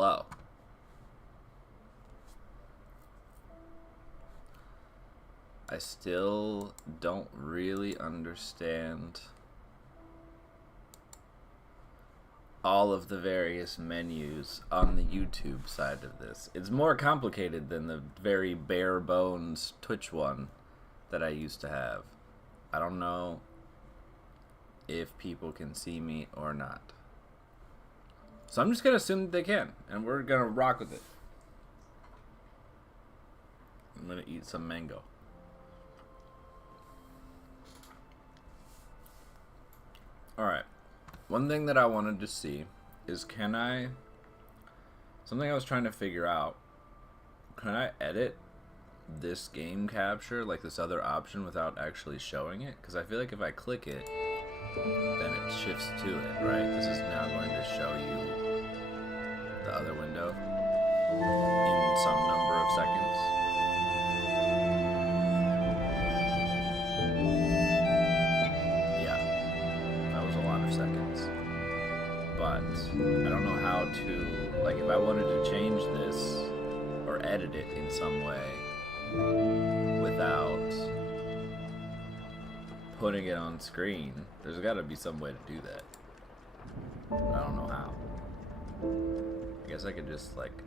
Hello. I still don't really understand all of the various menus on the YouTube side of this. It's more complicated than the very bare bones Twitch one that I used to have. I don't know if people can see me or not. So I'm just going to assume that they can, and we're going to rock with it. I'm going to eat some mango. Alright. One thing that I wanted to see is something I was trying to figure out, can I edit this game capture, like this other option, without actually showing it? Because I feel like if I click it, then it shifts to it, right? This is now going to show you the other window in some number of seconds. Yeah, that was a lot of seconds. But I don't know how to, like, if I wanted to change this or edit it in some way without putting it on screen, there's got to be some way to do that. I don't know how. I guess I could just, like,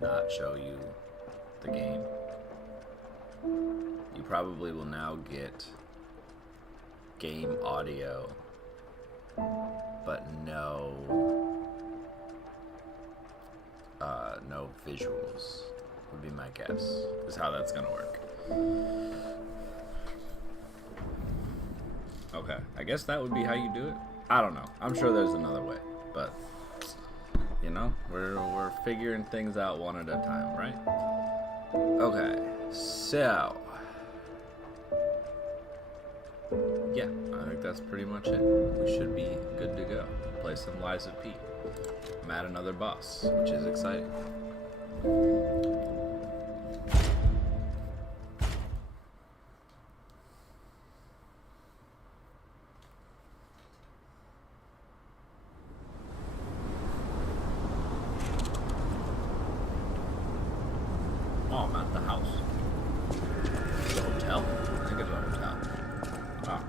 not show you the game. You probably will now get game audio, but no visuals, would be my guess, is how that's gonna work. Okay, I guess that would be how you do it. I don't know. I'm sure there's another way, but you know, we're figuring things out one at a time, right? Okay, so yeah, I think that's pretty much it. We should be good to go. Play some Lies of P. I'm at another boss, which is exciting. Oh, I'm at the house. The hotel? I think it's a hotel. Oh.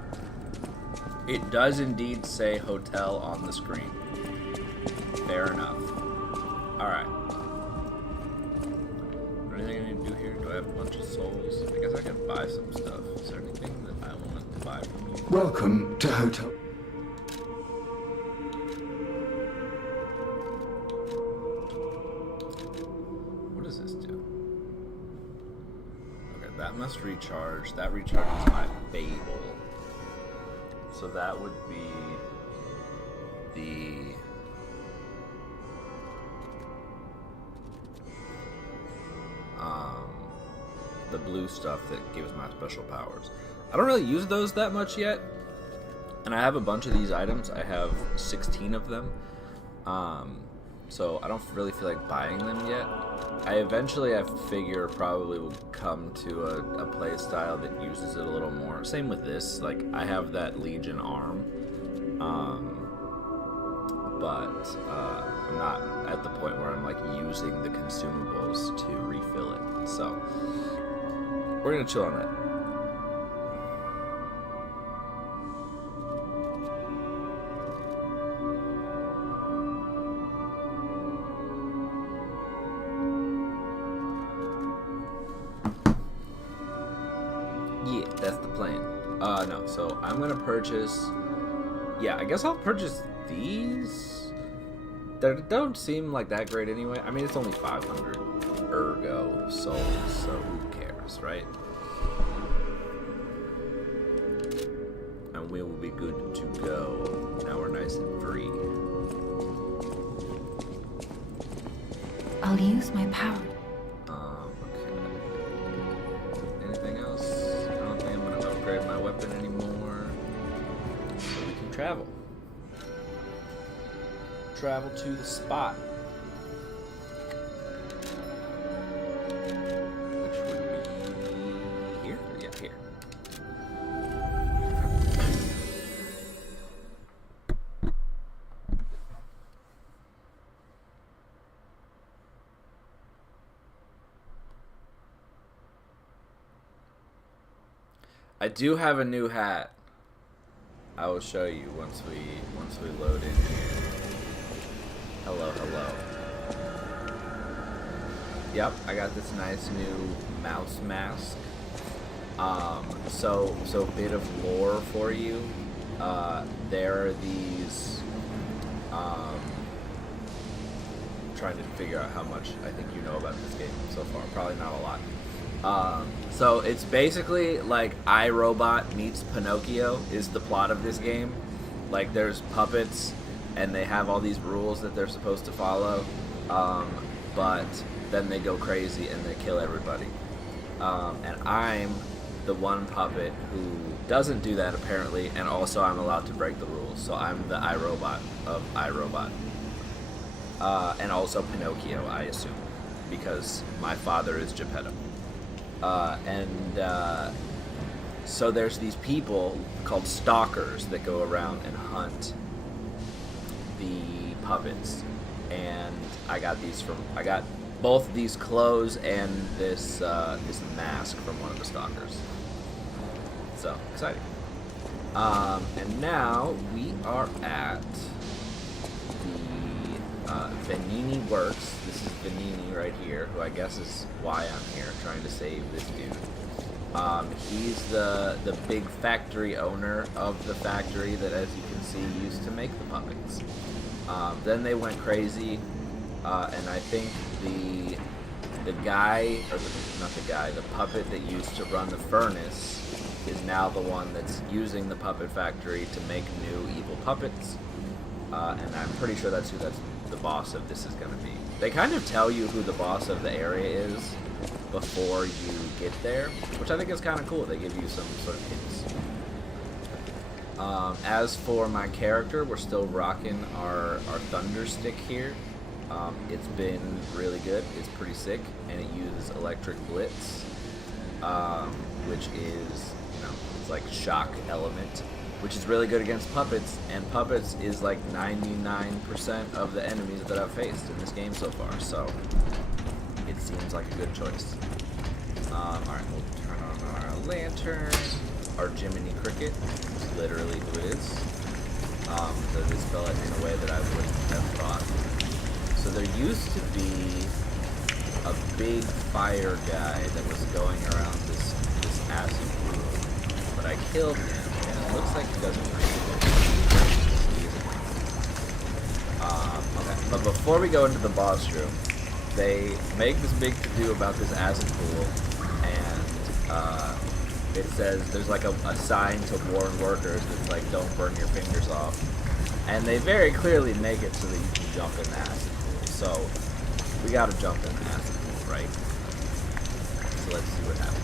It does indeed say hotel on the screen. Fair enough. Alright. Anything I need to do here? Do I have a bunch of souls? I guess I can buy some stuff. Is there anything that I want to buy from you? Welcome to Hotel. What does this do? Okay, that must recharge. That recharges my Fable. So that would be the blue stuff that gives my special powers. I don't really use those that much yet, and I have a bunch of these items. I have 16 of them, so I don't really feel like buying them yet. I figure probably will come to a play style that uses it a little more. Same with this, like I have that Legion arm, but I'm not at the point where I'm like using the consumables to refill it. So we're gonna chill on that. Yeah, that's the plan. No, so I'm gonna purchase. Yeah, I guess I'll purchase these. They don't seem like that great anyway. I mean, it's only 500 ergo souls, so who cares, right? And we will be good to go. Now we're nice and free. I'll use my power. Okay. Anything else? I don't think I'm gonna upgrade my weapon anymore. So we can travel. Travel to the spot. Which would be here? Yeah, here. I do have a new hat. I will show you once we load in here. Hello, hello. Yep, I got this nice new mouse mask. So a bit of lore for you. There are these. Trying to figure out how much I think you know about this game so far. Probably not a lot. So it's basically like iRobot meets Pinocchio is the plot of this game. Like there's puppets and they have all these rules that they're supposed to follow, but then they go crazy and they kill everybody. And I'm the one puppet who doesn't do that apparently, and also I'm allowed to break the rules. So I'm the iRobot of iRobot. And also Pinocchio, I assume, because my father is Geppetto. So there's these people called stalkers that go around and hunt the puppets. And I got both these clothes and this mask from one of the stalkers. So exciting. And now we are at Vanini Works. This is Vanini right here, who I guess is why I'm here, trying to save this dude. He's the big factory owner of the factory that, as you can see, used to make the puppets. Then they went crazy, and I think the guy, or the puppet that used to run the furnace is now the one that's using the puppet factory to make new evil puppets. And I'm pretty sure that's the boss of this is going to be. They kind of tell you who the boss of the area is before you get there, which I think is kind of cool. They give you some sort of hints. As for my character, we're still rocking our Thunder Stick here. It's been really good. It's pretty sick, and it uses Electric Blitz, which is, it's like shock element, which is really good against puppets, and puppets is like 99% of the enemies that I've faced in this game so far, so it seems like a good choice. Alright, we'll turn on our lantern, our Jiminy Cricket, which is literally who it is. So they spell it in a way that I wouldn't have thought. So there used to be a big fire guy that was going around this acid pool, but I killed him. Looks like he doesn't breathe. Okay. But before we go into the boss room, they make this big to-do about this acid pool, and it says there's like a sign to warn workers that's like, don't burn your fingers off. And they very clearly make it so that you can jump in the acid pool. So we gotta jump in the acid pool, right? So let's see what happens.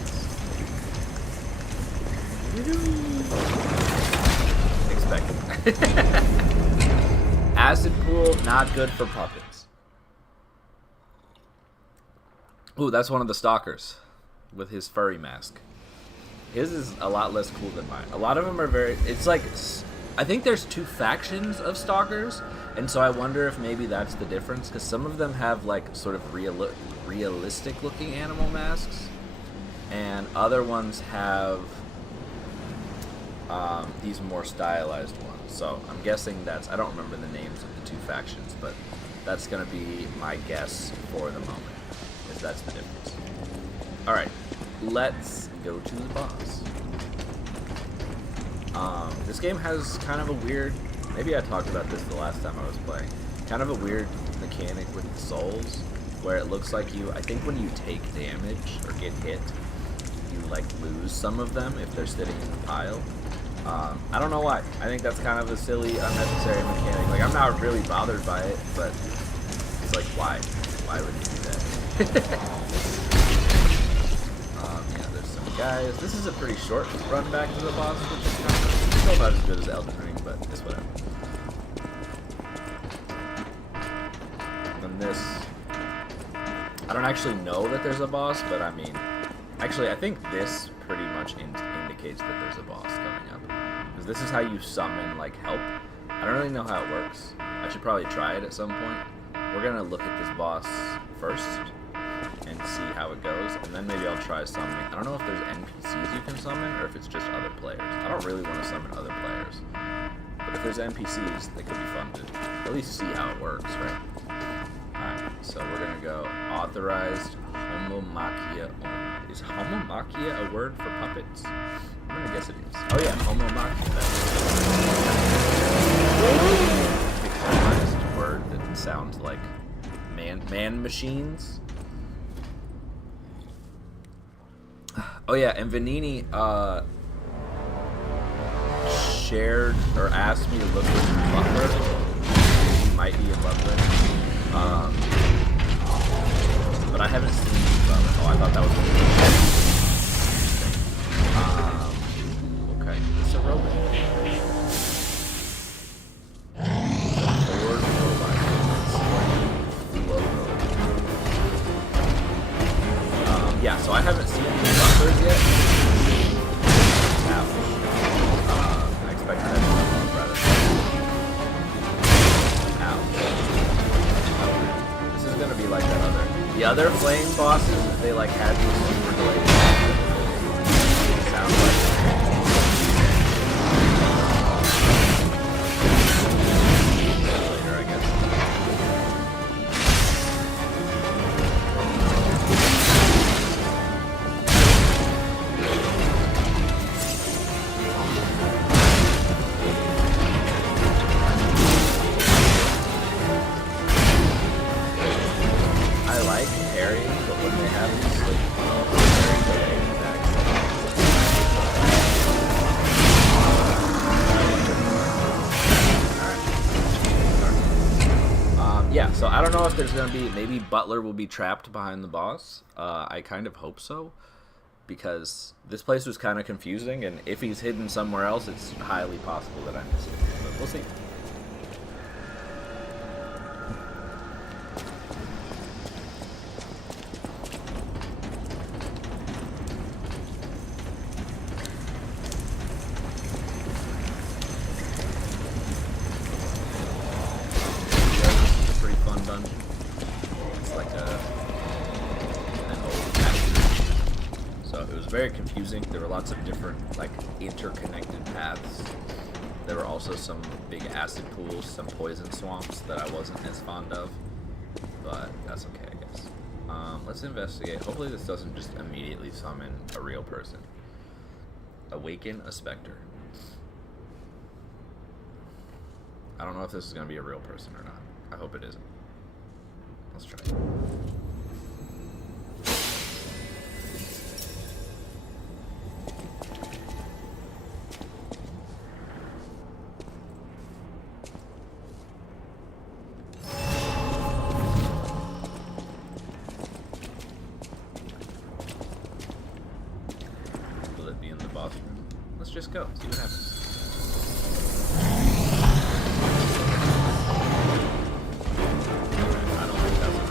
Expected. Acid pool, not good for puppets. Ooh, that's one of the stalkers with his furry mask. His is a lot less cool than mine. A lot of them are very... It's like... I think there's two factions of stalkers, and so I wonder if maybe that's the difference, because some of them have like sort of realistic looking animal masks, and other ones have these more stylized ones. So I'm guessing that's... I don't remember the names of the two factions, but that's going to be my guess for the moment, is that's the difference. Alright, let's go to the boss. This game has kind of a weird... Maybe I talked about this the last time I was playing. Kind of a weird mechanic with the souls, where it looks like you... I think when you take damage or get hit, you like lose some of them if they're sitting in the pile. I don't know why. I think that's kind of a silly, unnecessary mechanic. Like, I'm not really bothered by it, but it's like, why? Why would you do that? Yeah, there's some guys. This is a pretty short run back to the boss, which is kind of still not as good as Elden Ring, but it's whatever. And then this... I don't actually know that there's a boss, but I mean... Actually, I think this pretty much indicates that there's a boss coming up. Because this is how you summon, like, help. I don't really know how it works. I should probably try it at some point. We're gonna look at this boss first and and see how it goes, and then maybe I'll try summoning. I don't know if there's NPCs you can summon, or if it's just other players. I don't really want to summon other players. But if there's NPCs, they could be fun to at least see how it works, right? Alright, so we're gonna go authorized homomachia only. Is homomachia a word for puppets? I'm gonna guess it is. Oh yeah, homomachia. That's a word that sounds like man machines. Oh yeah, and Vanini shared or asked me to look at Butler. He might be a Butler. But I haven't seen Butler. Oh, I thought that was okay. It's a robot. Ford robot. Fuoco. Yeah, so I haven't seen any Butlers yet. I expect that to come up rather. This is gonna be like that other. The other flame bosses, they like had these super delayed sound like. Later, I guess. Yeah, so I don't know if there's going to be, maybe Butler will be trapped behind the boss. I kind of hope so, because this place was kind of confusing, and if he's hidden somewhere else, it's highly possible that I miss it. But we'll see. Very confusing. There were lots of different, like, interconnected paths. There were also some big acid pools, some poison swamps that I wasn't as fond of, but that's okay, I guess. Let's investigate. Hopefully this doesn't just immediately summon a real person. Awaken a specter. I don't know if this is going to be a real person or not. I hope it isn't. Let's try it. Let's just go, see what happens. I don't think that's what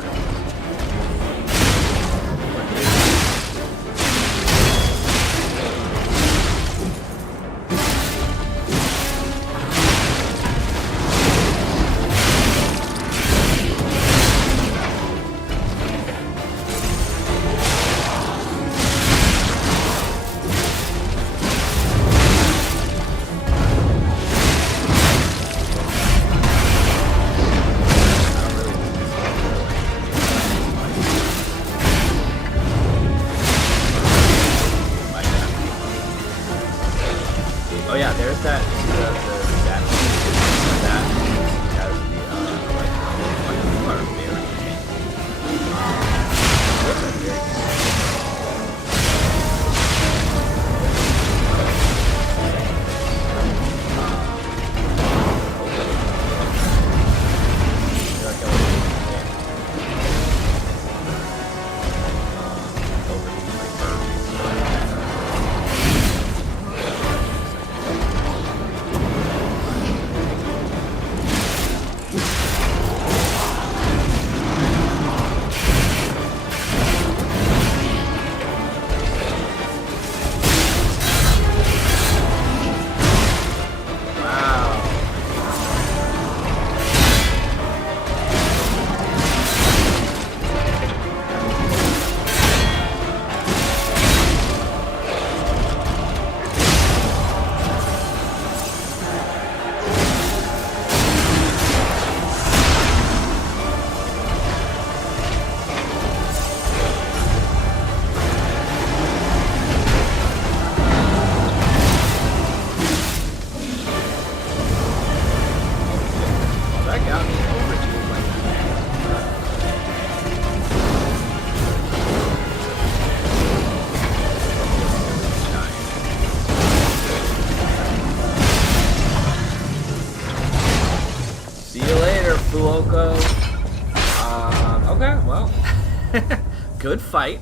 Good fight.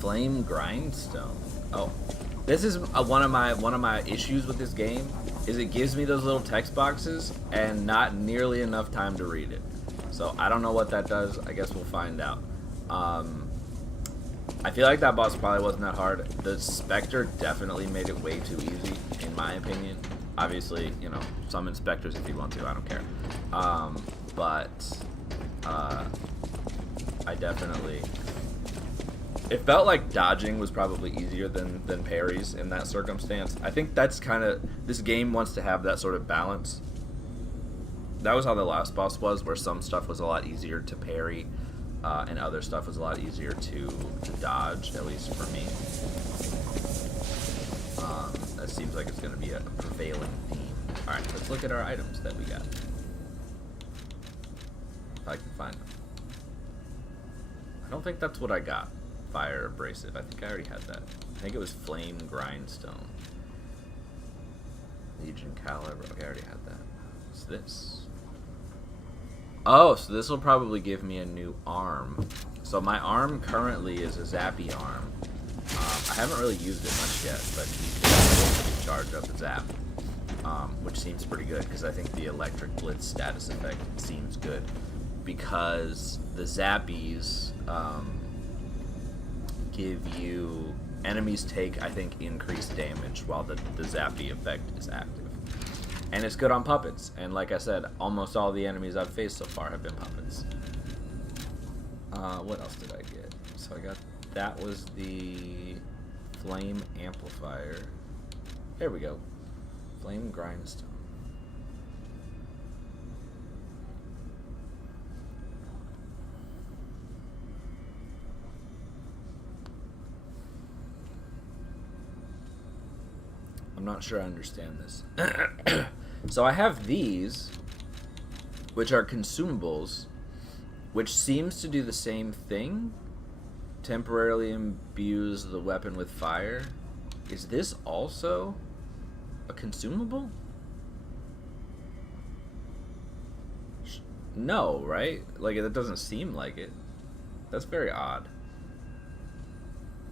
Flame grindstone. Oh, this is one of my issues with this game. Is it gives me those little text boxes and not nearly enough time to read it. So I don't know what that does. I guess we'll find out. I feel like that boss probably wasn't that hard. The Spectre definitely made it way too easy, in my opinion. Obviously, you know, summon Spectres if you want to. I don't care. I definitely... It felt like dodging was probably easier than parries in that circumstance. I think that's kind of... This game wants to have that sort of balance. That was how the last boss was, where some stuff was a lot easier to parry, and other stuff was a lot easier to dodge, at least for me. That seems like it's going to be a prevailing theme. Alright, let's look at our items that we got. If I can find them. I don't think that's what I got. Fire abrasive. I think I already had that. I think it was flame grindstone. Legion caliber. Okay, I already had that. What's this? Oh, so this will probably give me a new arm. So my arm currently is a zappy arm. I haven't really used it much yet, but he's charged up the zap, which seems pretty good because I think the electric blitz status effect seems good because the zappies give you enemies take, I think, increased damage while the zappy effect is active. And it's good on puppets. And like I said, almost all the enemies I've faced so far have been puppets. What else did I get? So I got, that was the flame amplifier. There we go. Flame grindstone. I'm not sure I understand this. So I have these, which are consumables, which seems to do the same thing. Temporarily imbues the weapon with fire. Is this also a consumable? No, right? Like, that doesn't seem like it. That's very odd.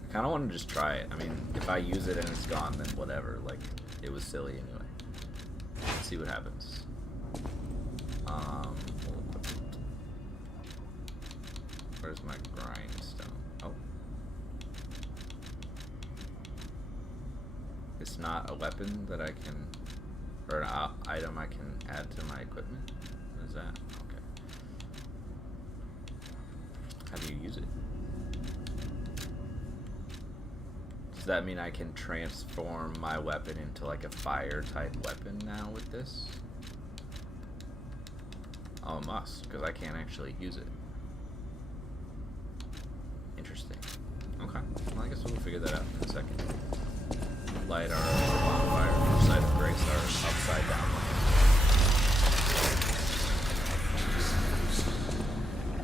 I kind of want to just try it. I mean, if I use it and it's gone, then whatever. Like, it was silly anyway. Let's see what happens. Where's my grindstone? Oh. It's not a weapon that I can, or an item I can add to my equipment? What is that? Okay. How do you use it? Does that mean I can transform my weapon into like a fire type weapon now with this? Oh, it must, because I can't actually use it. Interesting. Okay. Well, I guess we'll figure that out in a second. Light our bonfire. Side of grace are upside down.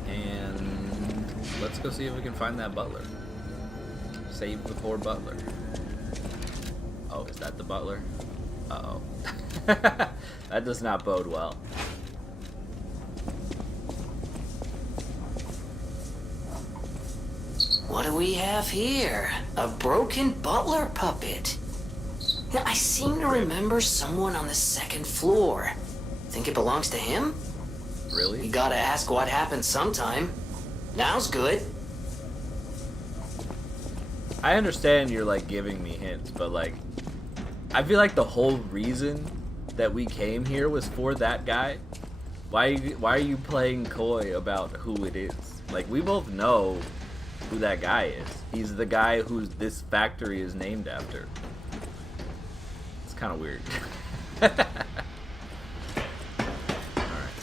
And let's go see if we can find that butler. Save the poor butler. Oh, is that the butler? Uh-oh. That does not bode well. What do we have here? A broken butler puppet. Now, I seem to remember someone on the second floor. Think it belongs to him? Really? You gotta ask what happened sometime. Now's good. I understand you're like giving me hints, but like I feel like the whole reason that we came here was for that guy. Why are you playing coy about who it is? Like, we both know who that guy is. He's the guy who this factory is named after. It's kind of weird. Alright,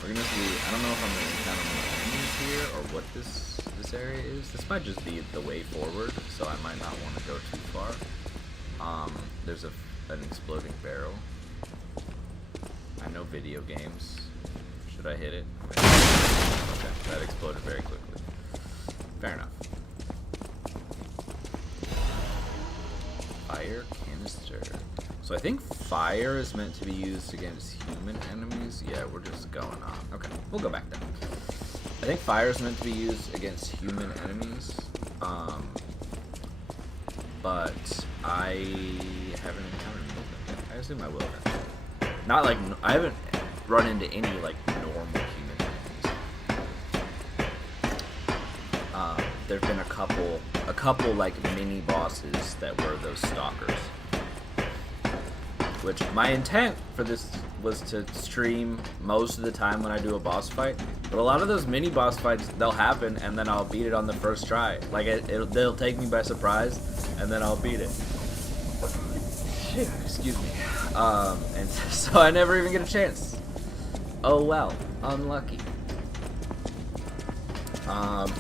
we're gonna see. I don't know if I'm gonna encounter more enemies here or what this area is. This might just be the way forward, so I might not want to go too far. There's an exploding barrel. I know video games. Should I hit it? Okay, that exploded very quickly. Fair enough. Fire canister. So I think fire is meant to be used against human enemies. Yeah, we're just going on. Okay, we'll go back then. I think fire is meant to be used against human enemies, but I haven't encountered movement yet. I assume I will then. Not like, I haven't run into any like normal human enemies. There've been a couple like mini bosses that were those stalkers. Which my intent for this was to stream most of the time when I do a boss fight, but a lot of those mini boss fights, they'll happen and then I'll beat it on the first try. Like they'll take me by surprise and then I'll beat it. Shit, excuse me. And so I never even get a chance. Oh well, unlucky.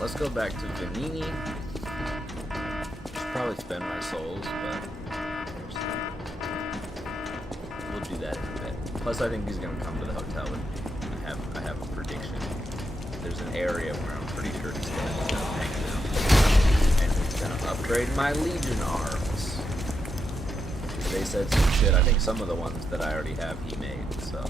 Let's go back to Vanini. Should probably spend my souls, but we'll do that in a bit. Plus, I think he's gonna come to the hotel with me. I have a prediction. There's an area where I'm pretty sure he's gonna hang out, and he's gonna upgrade my Legion arms. They said some shit. I think some of the ones that I already have he made. So.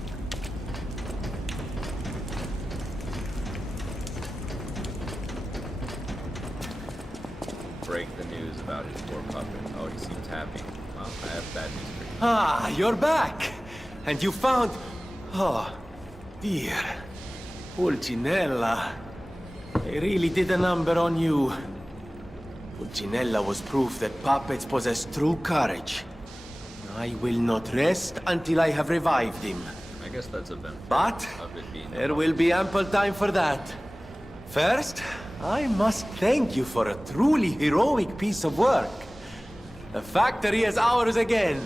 Break the news about his poor puppet. Oh, he seems happy. Well, I have bad news for you. Ah, you're back! And you found... Oh, dear. Pulcinella. They really did a number on you. Pulcinella was proof that puppets possess true courage. I will not rest until I have revived him. I guess that's a benefit But of it being there will be ample time for that. First, I must thank you for a truly heroic piece of work. The factory is ours again.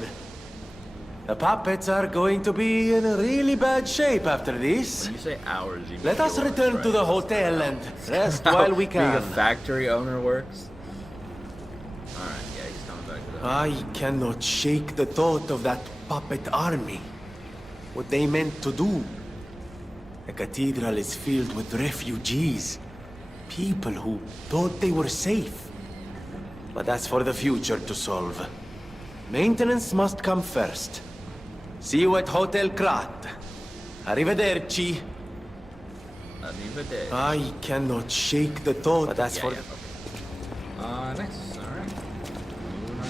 The puppets are going to be in a really bad shape after this. When you say ours, you mean Let us yours, return right? to the hotel and rest How while we being a can. factory owner works. Alright, yeah, he's coming back to the hotel. I cannot shake the thought of that puppet army. What they meant to do. The cathedral is filled with refugees. People who thought they were safe. But that's for the future to solve. Maintenance must come first. See you at Hotel Krat. Arrivederci. Arrivederci. I cannot shake the thought. But that's Yeah, for... yeah, okay. Nice. Alright. Moving on.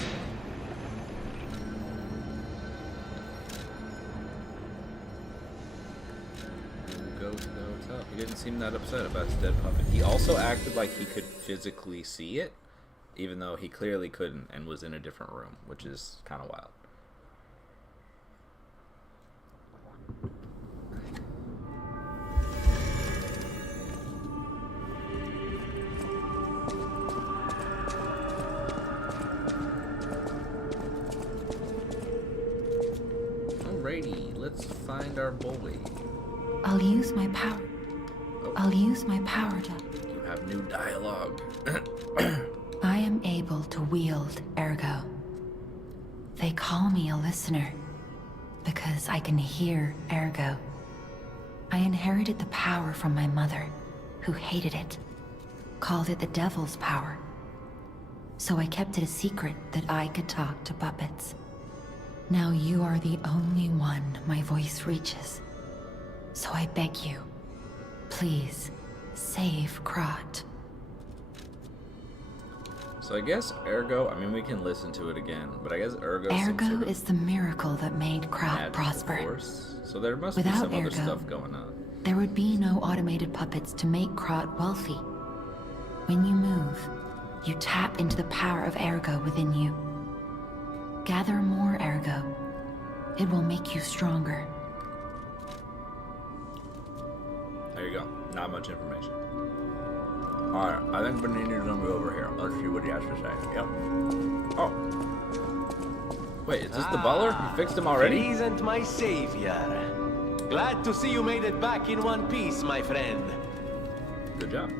We'll go to the hotel. He didn't seem that upset about his dead puppet. He also acted like he could physically see it, even though he clearly couldn't and was in a different room, which is kind of wild. Alrighty, let's find our boy. I'll use my power. I'll use my power to... You have new dialogue. I am able to wield ergo. They call me a listener because I can hear ergo. I inherited the power from my mother, who hated it, called it the devil's power. So I kept it a secret that I could talk to puppets. Now you are the only one my voice reaches. So I beg you, please, save Krat. So I guess ergo, I mean we can listen to it again, but I guess ergo Ergo is the miracle that made Krat prosper. Force. So there must Without be some other ergo, stuff going on. There would be no automated puppets to make Krat wealthy. When you move, you tap into the power of ergo within you. Gather more ergo. It will make you stronger. There you go. Not much information. Alright, I think Benini's gonna be over here. Let's see what he has to say. Yep. Oh. Wait, is this the butler? You fixed him already? Present my savior. Glad to see you made it back in one piece, my friend. Good job.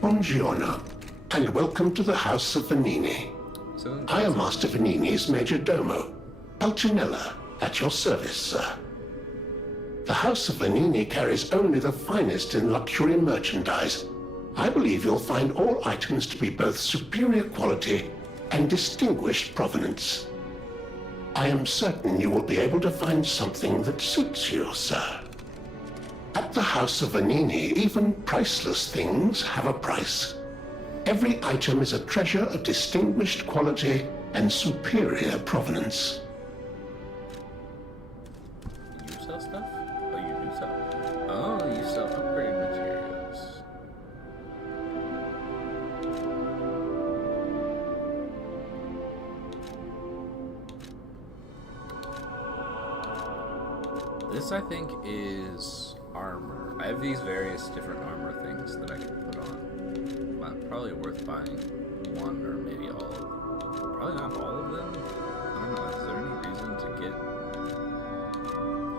Buongiorno, and welcome to the House of Vanini. So, I am Master Vanini's Major Domo, Pulcinella, at your service, sir. The House of Vanini carries only the finest in luxury merchandise. I believe you'll find all items to be both superior quality and distinguished provenance. I am certain you will be able to find something that suits you, sir. At the House of Vanini, even priceless things have a price. Every item is a treasure of distinguished quality and superior provenance. You sell stuff? Oh, you do sell. Oh, you sell upgrade materials. This, I think, is armor. I have these various different armor things that I can put on. Probably worth buying one or maybe all of them. Probably not all of them. I don't know. Is there any reason to get...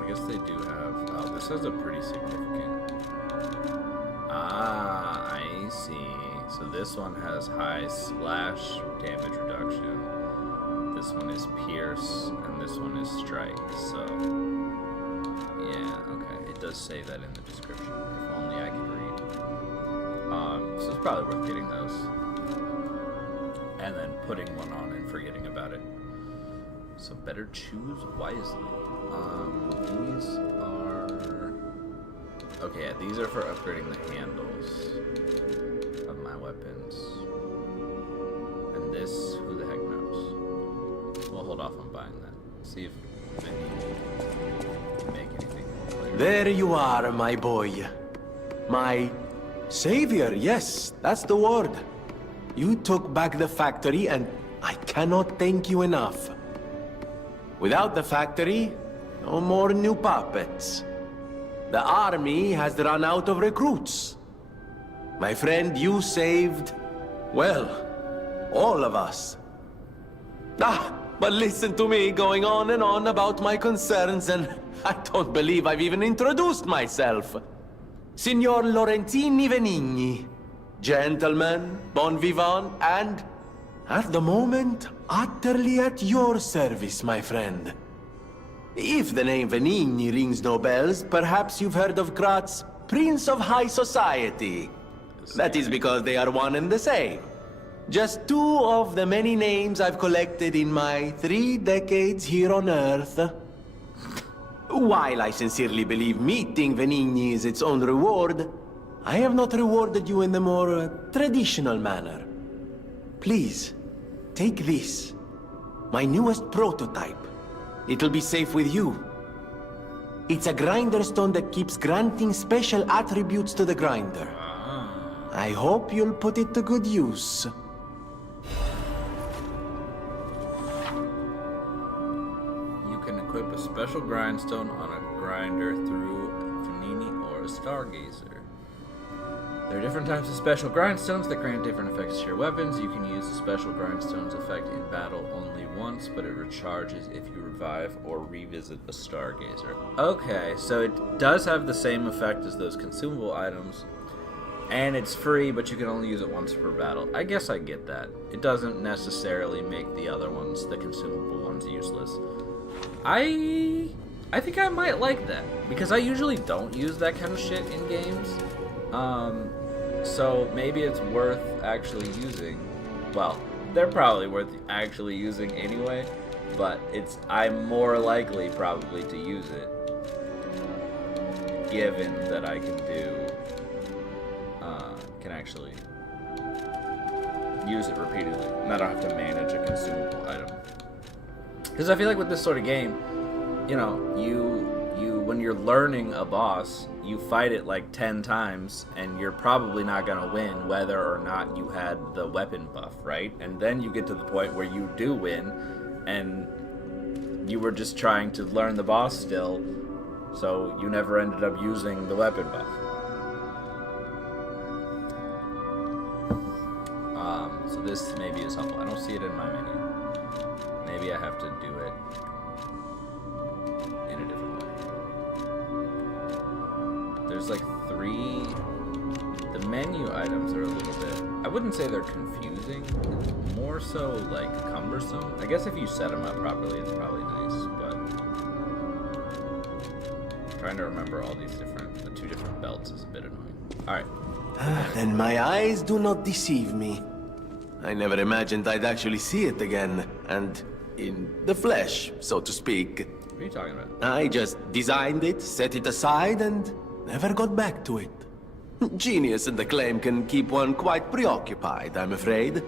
I guess they do have... Oh, this has a pretty significant... Ah, I see. So this one has high slash damage reduction. This one is pierce, and this one is strike. So... yeah, okay. It does say that in the description. If only I could read. So it's probably worth getting those. And then putting one on and forgetting about it. So better choose wisely. These are... okay, yeah, these are for upgrading the handles of my weapons. And this, who the heck knows? We'll hold off on buying that. See if any make anything clear. There you are, my boy. My savior, yes, that's the word. You took back the factory, and I cannot thank you enough. Without the factory, no more new puppets. The army has run out of recruits. My friend, you saved, well, all of us. But listen to me going on and on about my concerns, and I don't believe I've even introduced myself. Signor Laurentini Venigni, gentleman, bon vivant, and, at the moment, utterly at your service, my friend. If the name Venigni rings no bells, perhaps you've heard of Krat's Prince of High Society. That is because they are one and the same. Just two of the many names I've collected in my 3 decades here on Earth. While I sincerely believe meeting Venigni is its own reward, I have not rewarded you in the more traditional manner. Please, take this. My newest prototype. It'll be safe with you. It's a grinder stone that keeps granting special attributes to the grinder. I hope you'll put it to good use. You can equip a special grindstone on a grinder through Vanini or a Stargazer. There are different types of special grindstones that grant different effects to your weapons. You can use the special grindstone's effect in battle only once, but it recharges if you revive or revisit a Stargazer. Okay, so it does have the same effect as those consumable items, and it's free, but you can only use it once per battle. I guess I get that. It doesn't necessarily make the other ones, the consumable ones, useless. I think I might like that, because I usually don't use that kind of shit in games. So maybe it's worth actually using. Well, they're probably worth actually using anyway, but I'm more likely probably to use it, given that I can actually use it repeatedly, and I don't have to manage a consumable item. Because I feel like with this sort of game, you know, when you're learning a boss, you fight it like 10 times, and you're probably not gonna win whether or not you had the weapon buff, right? And then you get to the point where you do win, and you were just trying to learn the boss still, so you never ended up using the weapon buff. So this maybe is helpful. I don't see it in my menu. Maybe I have to do it in a different way. There's like 3... The menu items are a little bit... I wouldn't say they're confusing. It's more so like cumbersome. I guess if you set them up properly, it's probably nice, but... trying to remember all these the 2 different belts is a bit annoying. Alright. Then my eyes do not deceive me. I never imagined I'd actually see it again, and in the flesh, so to speak. What are you talking about? I just designed it, set it aside, and Never got back to it. Genius and acclaim can keep one quite preoccupied, I'm afraid.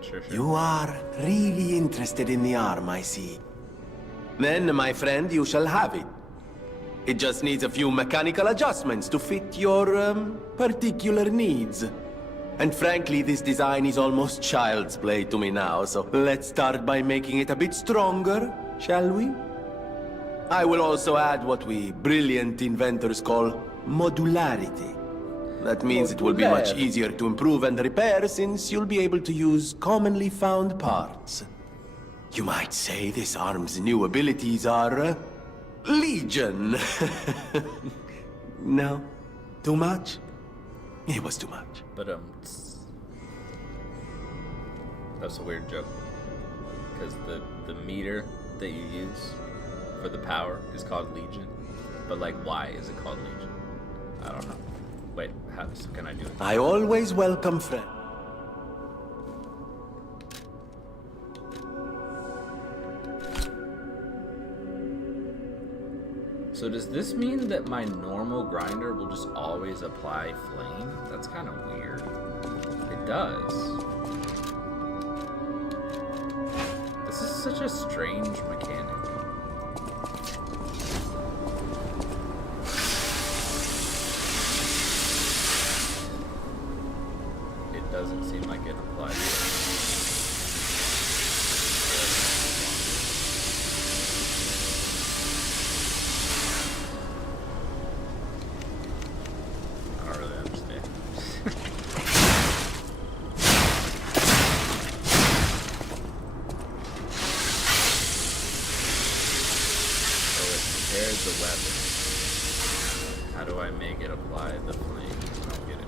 Sure. You are really interested in the arm, I see. Then, my friend, you shall have it. It just needs a few mechanical adjustments to fit your, particular needs. And frankly, this design is almost child's play to me now, so let's start by making it a bit stronger, shall we? I will also add what we brilliant inventors call modularity. That means it will be much easier to improve and repair since you'll be able to use commonly found parts. You might say this arm's new abilities are, legion. No? Too much? It was too much. But that's a weird joke. Because the meter that you use for the power is called Legion. But like, why is it called Legion? I don't know. Wait, how can I do it? I always welcome friends. So does this mean that my normal grinder will just always apply flame? That's kind of weird. It does. This is such a strange mechanic. It doesn't seem like it applies. I don't really understand. So it prepares the weapon. How do I make it apply the flame? I don't get it.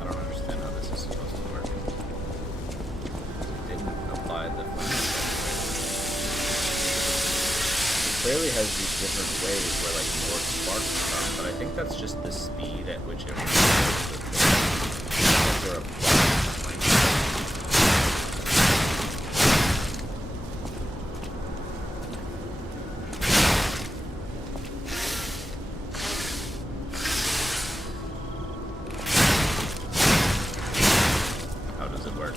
I don't understand how this is supposed to work. It didn't apply the flame. It clearly has these different ways where like more sparks come, but I think that's just the speed at which it reacts with the after applying the flame. How does it work?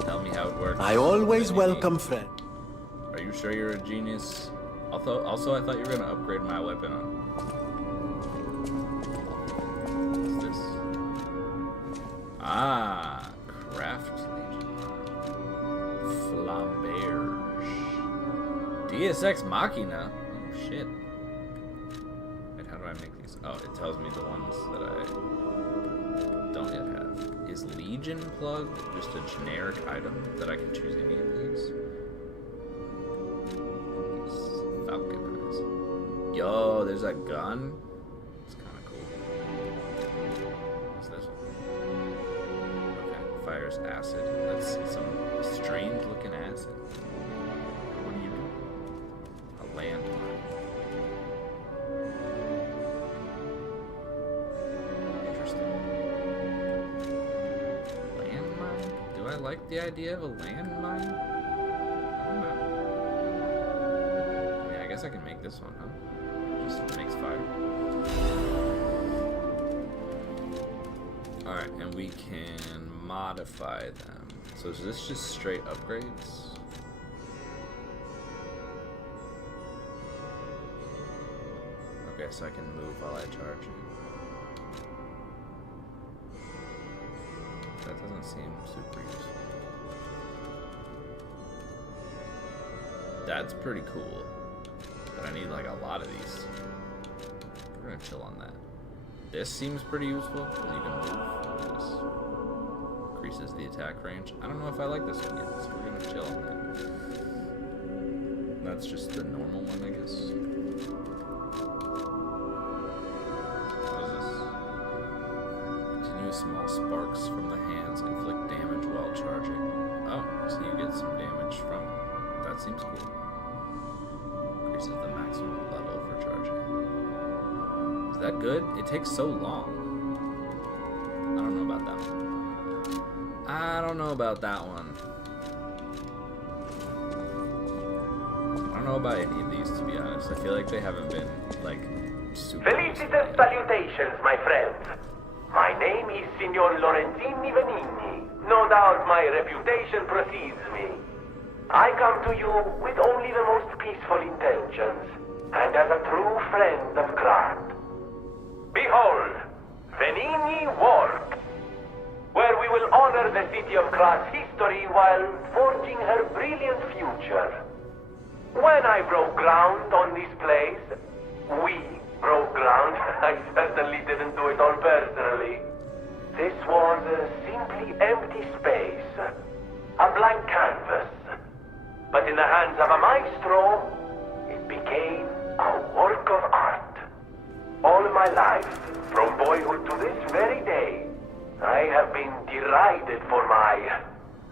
Tell me how it works. I always welcome friends. Are you sure you're a genius? Also, I thought you were gonna upgrade my weapon on. What's this? Ah, craft legion. Flamberge. DSX Machina. Oh shit. Wait, how do I make these? Oh, it tells me the ones that I don't yet have. Is Legion plug just a generic item that I can choose any of these? Falcon eyes. Yo, there's a gun. It's kind of cool. What's this one? Okay, fires acid. That's some strange looking acid. What do you do? A landmine. Interesting. Landmine? Do I like the idea of a landmine? I don't know. I mean, I guess I can make this one, huh? Just makes fire. Alright, and we can modify them. So is this just straight upgrades? Okay, so I can move while I charge it. That doesn't seem super useful. That's pretty cool. But I need like a lot of these. We're gonna chill on that. This seems pretty useful because you can move. This increases the attack range. I don't know if I like this one yet, so we're gonna chill on that. That's just the normal one, I guess. What is this? Continue small sparks from the hands, inflict damage while charging. Oh, so you get some damage from it. That seems cool. Increases the maximum level for charging. Is that good? It takes so long. I don't know about that one. I don't know about that one. I don't know about any of these, to be honest. I feel like they haven't been, like, super... Felicitous salutations, my friends. My name is Signor Lorenzini Venigni. No doubt my reputation precedes me. I come to you with only the most peaceful intentions, and as a true friend of Grant. Behold, Venigni Works, where we will honor the city of Krat's history while forging her brilliant future. When I broke ground on this place, we broke ground. I certainly didn't do it all personally. This was a simply empty space, a blank canvas. But in the hands of a maestro, it became a work of art. All my life, from boyhood to this very day, I have been derided for my,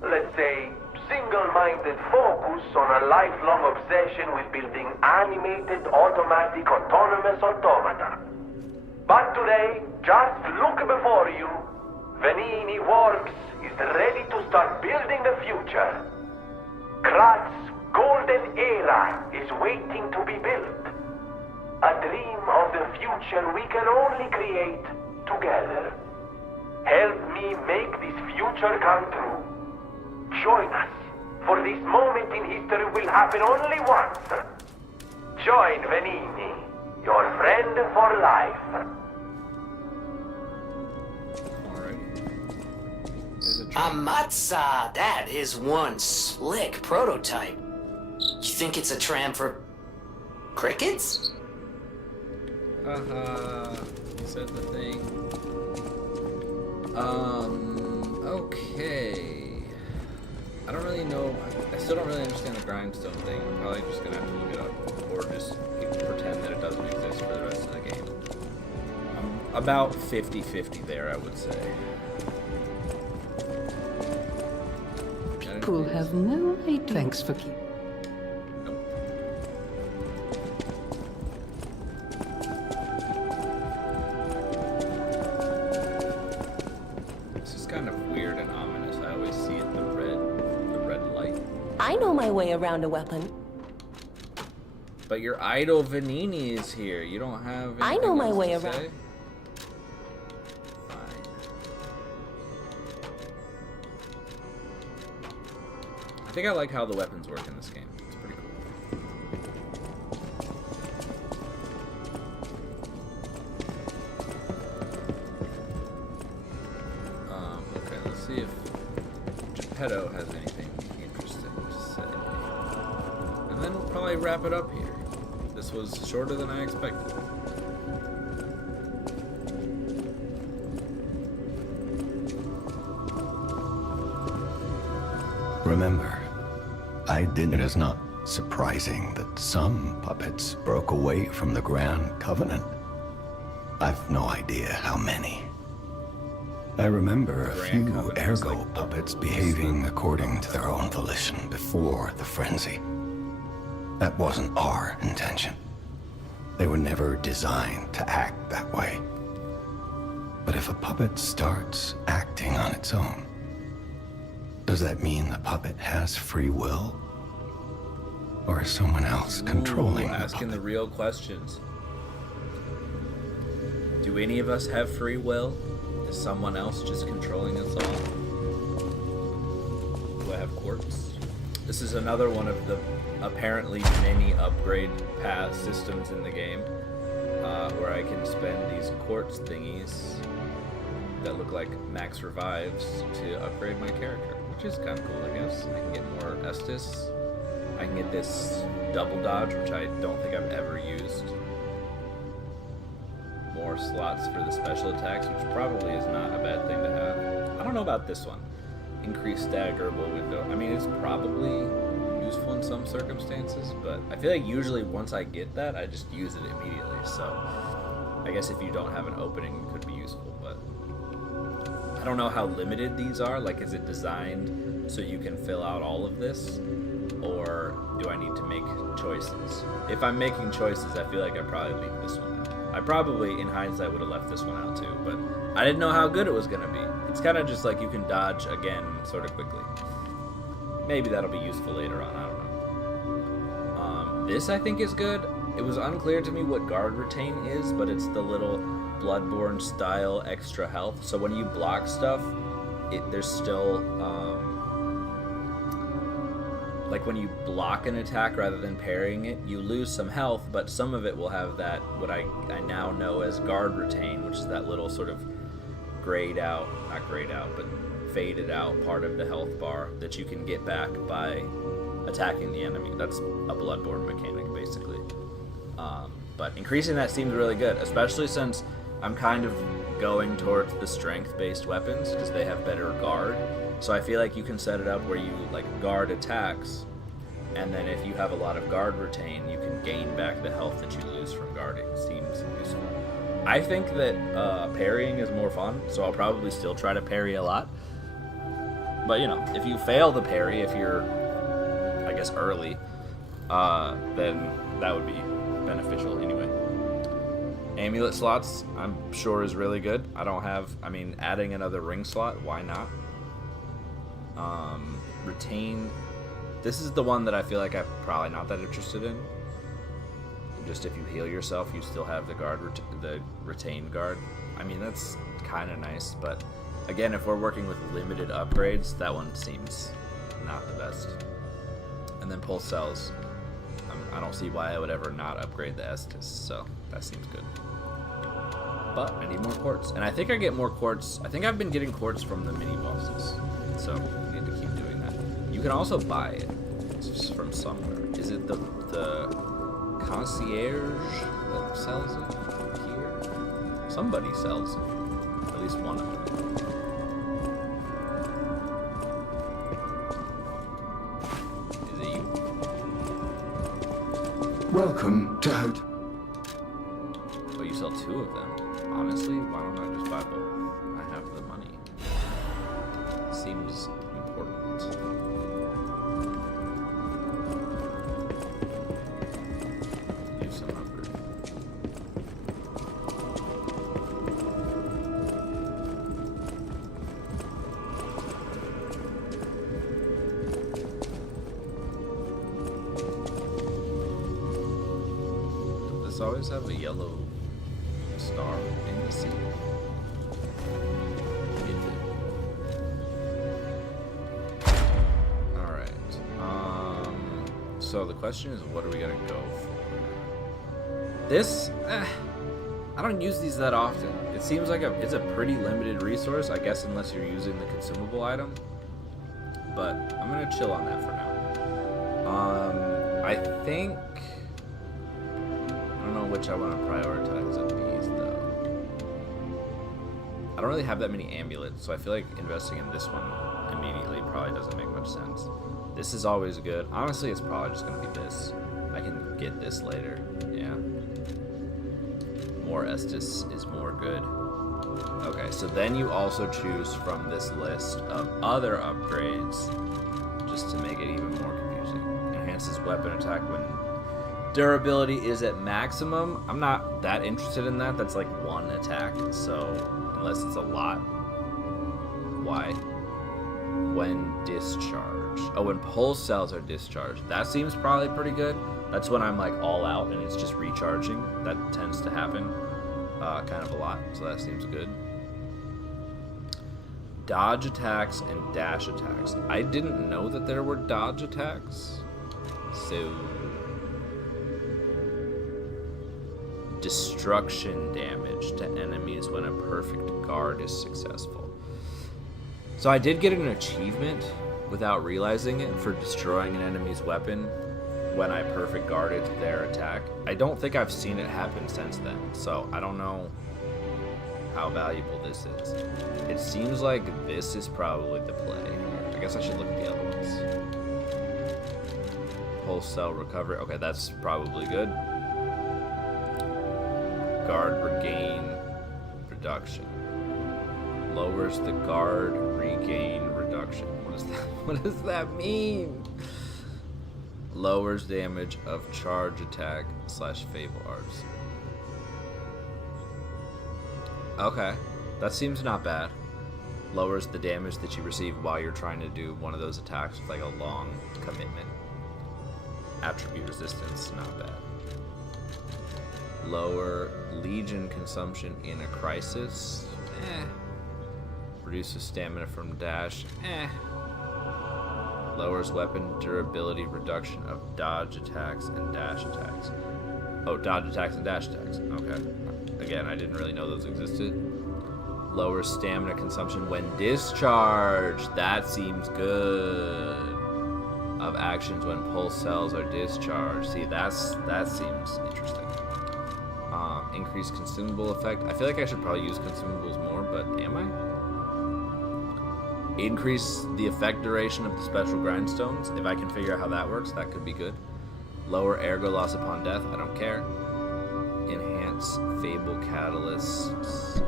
let's say, single-minded focus on a lifelong obsession with building animated, automatic, autonomous automata. But today, just look before you. Venigni Works is ready to start building the future. Krat's golden era is waiting to be built. A dream of the future we can only create together. Help me make this future come true. Join us, for this moment in history will happen only once. Join Venigni, your friend for life. Amatsa, that is one slick prototype. You think it's a tram for crickets? He said the thing. Okay. I don't really know. I still don't really understand the grindstone thing. I'm probably just gonna have to look it up, or just pretend that it doesn't exist for the rest of the game. I'm about 50-50 there, I would say. People have no idea. Thanks for keeping. This is kind of weird and ominous. I always see it the red light. I know my way around a weapon. But your idol Venigni is here. You don't have. I know my anything way else to around. say? Fine. I think I like how the weapons work in this game. It's pretty cool. Okay, let's see if Geppetto has anything interesting to say. And then we'll probably wrap it up here. This was shorter than I expected. Remember, I did. It is not surprising that some puppets broke away from the Grand Covenant. I've no idea how many. I remember a few Grand Covenant is ergo like puppets behaving according to their own volition before the frenzy. That wasn't our intention. They were never designed to act that way. But if a puppet starts acting on its own, does that mean the puppet has free will? Or is someone else controlling the asking puppet? the real questions. Do any of us have free will? Is someone else just controlling us all? Do I have quartz? This is another one of the apparently many upgrade path systems in the game, where I can spend these quartz thingies that look like max revives to upgrade my character, which is kind of cool, I guess. I can get more Estus. I can get this double dodge, which I don't think I've ever used. More slots for the special attacks, which probably is not a bad thing to have. I don't know about this one. Increased staggerable window. I mean, it's probably useful in some circumstances, but I feel like usually once I get that, I just use it immediately, so I guess if you don't have an opening, it could be useful, but I don't know how limited these are. Like, is it designed so you can fill out all of this, or do I need to make choices? If I'm making choices, I feel like I'd probably leave this one out. I probably, in hindsight, would have left this one out too, but I didn't know how good it was going to be. It's kind of just like you can dodge again sort of quickly. Maybe that'll be useful later on, I don't know. This I think is good. It was unclear to me what guard retain is, but it's the little Bloodborne style extra health. So when you block stuff, there's still like when you block an attack rather than parrying it, you lose some health, but some of it will have that, what I now know as guard retain, which is that little sort of grayed out, not grayed out, but faded out part of the health bar that you can get back by attacking the enemy. That's a Bloodborne mechanic, basically. But increasing that seems really good, especially since I'm kind of going towards the strength-based weapons because they have better guard. So I feel like you can set it up where you like guard attacks, and then if you have a lot of guard retain, you can gain back the health that you lose from guarding. Seems useful. I think that parrying is more fun, so I'll probably still try to parry a lot. But you know, if you fail the parry, if you're, I guess, early, then that would be beneficial anyway. Amulet slots, I'm sure, is really good. I mean, adding another ring slot, why not? Retain, this is the one that I feel like I'm probably not that interested in. Just if you heal yourself, you still have the retain guard. I mean, that's kind of nice, but again, if we're working with limited upgrades, that one seems not the best. And then pulse cells, I don't see why I would ever not upgrade the Estus, so that seems good. But I need more quartz, and I think I get more quartz. I think I've been getting quartz from the mini bosses, so I need to keep doing that. You can also buy it from somewhere. Is it the concierge that sells it here? Somebody sells it, at least one of them. Is it you? Welcome to Hote. Oh, you sell two of them. Honestly, why don't I just buy both? I have the money. Seems important. Do some upgrade. Does this always have a yellow star in the sea? Alright. So the question is, what are we gonna go for? This, I don't use these that often. It seems like it's a pretty limited resource, I guess, unless you're using the consumable item. But I'm gonna chill on that for now. I think, I don't know which I want to prioritize of these though. I don't really have that many amulets, so I feel like investing in this one immediately probably doesn't make much sense. This is always good. Honestly, it's probably just going to be this. I can get this later. Yeah. More Estus is more good. Okay, so then you also choose from this list of other upgrades just to make it even more confusing. Enhances weapon attack when durability is at maximum. I'm not that interested in that. That's like one attack, so unless it's a lot. Why? When discharged. Oh, when pulse cells are discharged. That seems probably pretty good. That's when I'm like all out and it's just recharging. That tends to happen kind of a lot, so that seems good. Dodge attacks and dash attacks. I didn't know that there were dodge attacks. So destruction damage to enemies when a perfect guard is successful. So I did get an achievement without realizing it for destroying an enemy's weapon when I perfect guarded their attack. I don't think I've seen it happen since then, so I don't know how valuable this is. It seems like this is probably the play. I guess I should look at the other ones. Pulse cell recovery. Okay, that's probably good. guard regain reduction. Lowers the guard regain reduction. What is that? What does that mean? Lowers damage of charge attack / Fable Arts. Okay, that seems not bad. Lowers the damage that you receive while you're trying to do one of those attacks with like a long commitment. Attribute resistance, not bad. Lower Legion consumption in a crisis. Reduces stamina from dash. Lowers weapon durability reduction of dodge attacks and dash attacks. Oh, dodge attacks and dash attacks. Okay. Again, I didn't really know those existed. Lowers stamina consumption when discharged. That seems good. Of actions when pulse cells are discharged. See, that seems interesting. Increased consumable effect. I feel like I should probably use consumables more, but am I? Increase the effect duration of the special grindstones. If I can figure out how that works, that could be good. Lower ergo loss upon death. I don't care. Enhance Fable Catalyst.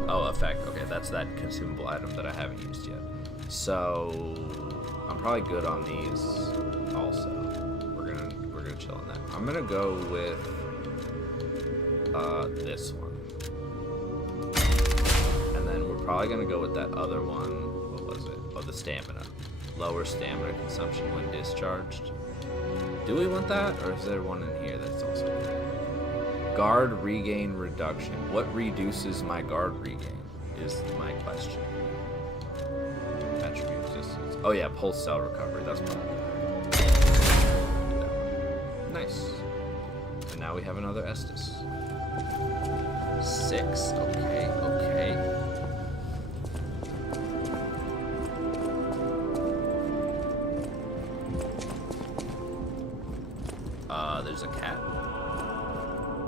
Oh, effect. Okay, that's that consumable item that I haven't used yet. So I'm probably good on these. Also, we're gonna chill on that. I'm gonna go with this one, and then we're probably gonna go with that other one. What was it? Oh, the stamina. Lower stamina consumption when discharged. Do we want that, or is there one in here that's also good? Guard regain reduction. What reduces my guard regain is my question. Attribute resistance. Oh yeah, pulse cell recovery. That's probably good. Nice. And now we have another Estus. 6. Okay. There's a cat.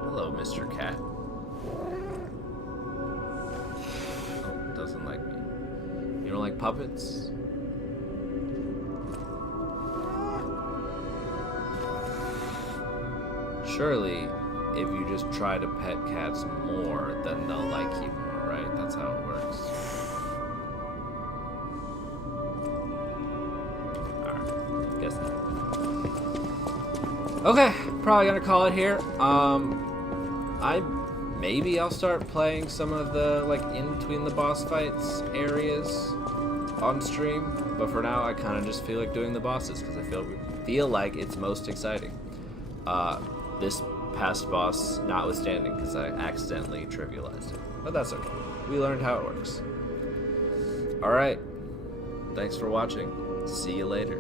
Hello, Mr. Cat. Oh, doesn't like me. You don't like puppets? Surely, if you just try to pet cats more, then they'll like you more, right? That's how it works. Alright, guess not. Okay, probably gonna call it here. Maybe I'll start playing some of the like in between the boss fights areas on stream, but for now I kind of just feel like doing the bosses because I feel like it's most exciting. This past boss notwithstanding, because I accidentally trivialized it, but that's okay. We learned how it works. All right, thanks for watching. See you later.